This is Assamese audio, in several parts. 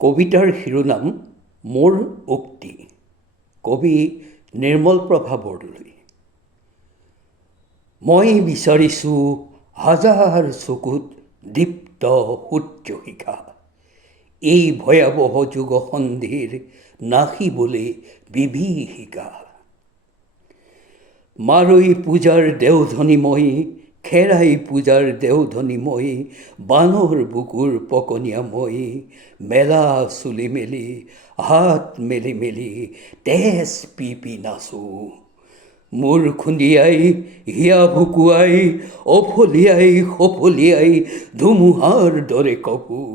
কবিতাৰ শিৰোনাম মোৰ উক্তি। কবি নিৰ্মলপ্ৰভা বৰদলৈ। মই বিচাৰিছোঁ হাজাৰ চকুত দীপ্ত সূৰ্যশিখা, এই ভয়াৱহ যুগসন্ধিৰ নাশিবলৈ বিভীষিকা। মাৰৈ পূজাৰ দেওধনী মই, খেৰাই পূজাৰ দেওধনী মই, বানৰ বুকুৰ পকনীয়া মই, মেলা চুলি মেলি হাত মেলি মেলি তেজ পি পি নাচোঁ। মূৰ খুন্দিয়াই হিয়া ভুকুৱাই অফলিয়াই সফলিয়াই ধুমুহাৰ দৰে কঁপোঁ।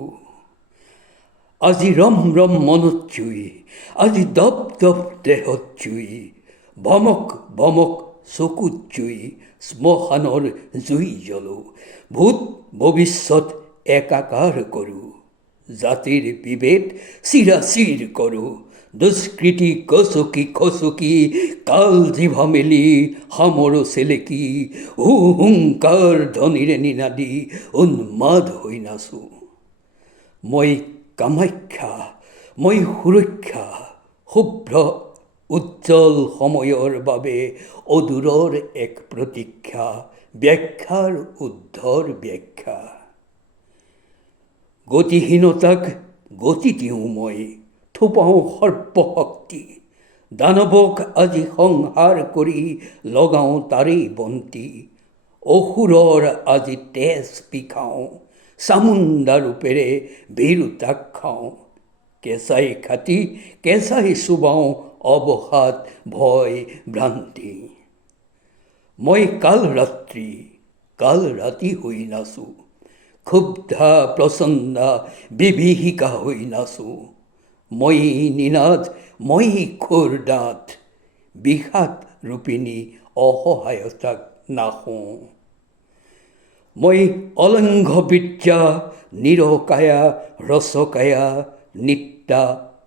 আজি ৰম ৰম মনত জুই, আজি দপ দপ দেহত জুই, ভমক ভমক চকুত জুই, শ্মশানৰ জুই জ্বলো। ভূত ভৱিষ্যত একাকাৰ কৰোঁ, জাতিৰ বিভেদ চিৰাচিৰ কৰোঁ। দুষ্কৃতি গচকি খচকি কাল জিভা মেলি সামৰ চেলেকি, হুংকাৰ ধ্বনিৰে নিনাদি উন্মাদ হৈ নাচোঁ। মই কামাখ্যা, মই সুৰক্ষা, শুভ্ৰ উজ্জ্বল সময়ৰ বাবে অদূৰৰ এক প্ৰতীক্ষা, ব্যাখ্যাৰ উদ্ধৰ ব্যাখ্যা। গতিহীনতাক গতি দিওঁ মই, থোপাওঁ সৰ্পশক্তি, দানৱক আজি সংহাৰ কৰি লগাওঁ তাৰেই বন্তি। অসুৰৰ আজি তেজ পিখাওঁ, চামুণ্ডা ৰূপেৰে ভীৰুতাক খাওঁ। কেঁচাই খাটি কেঁচাই চুবাওঁ অৱসাদ ভয় ভ্ৰান্তি। মই কাল ৰাতি হৈ নাচোঁ, ক্ষুব্ধা প্ৰচণ্ডা বিভীষিকা হৈ নাচোঁ। মই নিনাদ, মই খোৰ দাঁত, বিষাদ ৰূপিণী অসহায়তাক নাশোঁ। মই অলংঘ বিদ্যা, নিৰকায়া ৰসকায়া, নিত্যা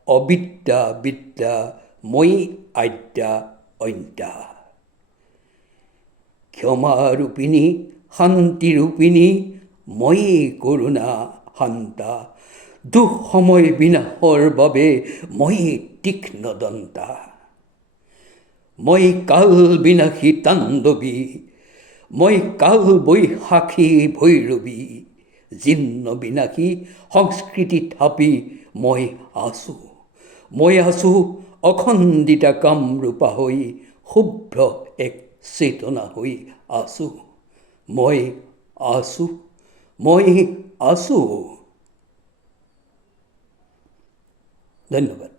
অবিদ্যা বিদ্যা, মই আদ্যা অন্ত্যা। ক্ষমা ৰূপিণী শান্তি ৰূপিণী, ময়েই কৰোণা শান্তা, দুখ সময় বিনাশৰ বাবে ময়েই তীক্ষ্ণ দন্তা। মই কাল বিনাশী তাণ্ডৱী, মই কাল বৈশাখী ভৈৰৱী, জীৰ্ণ বিনাশী সংস্কৃতি থাপি মই আছোঁ অখণ্ডিতা কামৰূপা হৈ, শুভ্ৰ এক চেতনা হৈ আছোঁ। মই আছোঁ। ধন্যবাদ।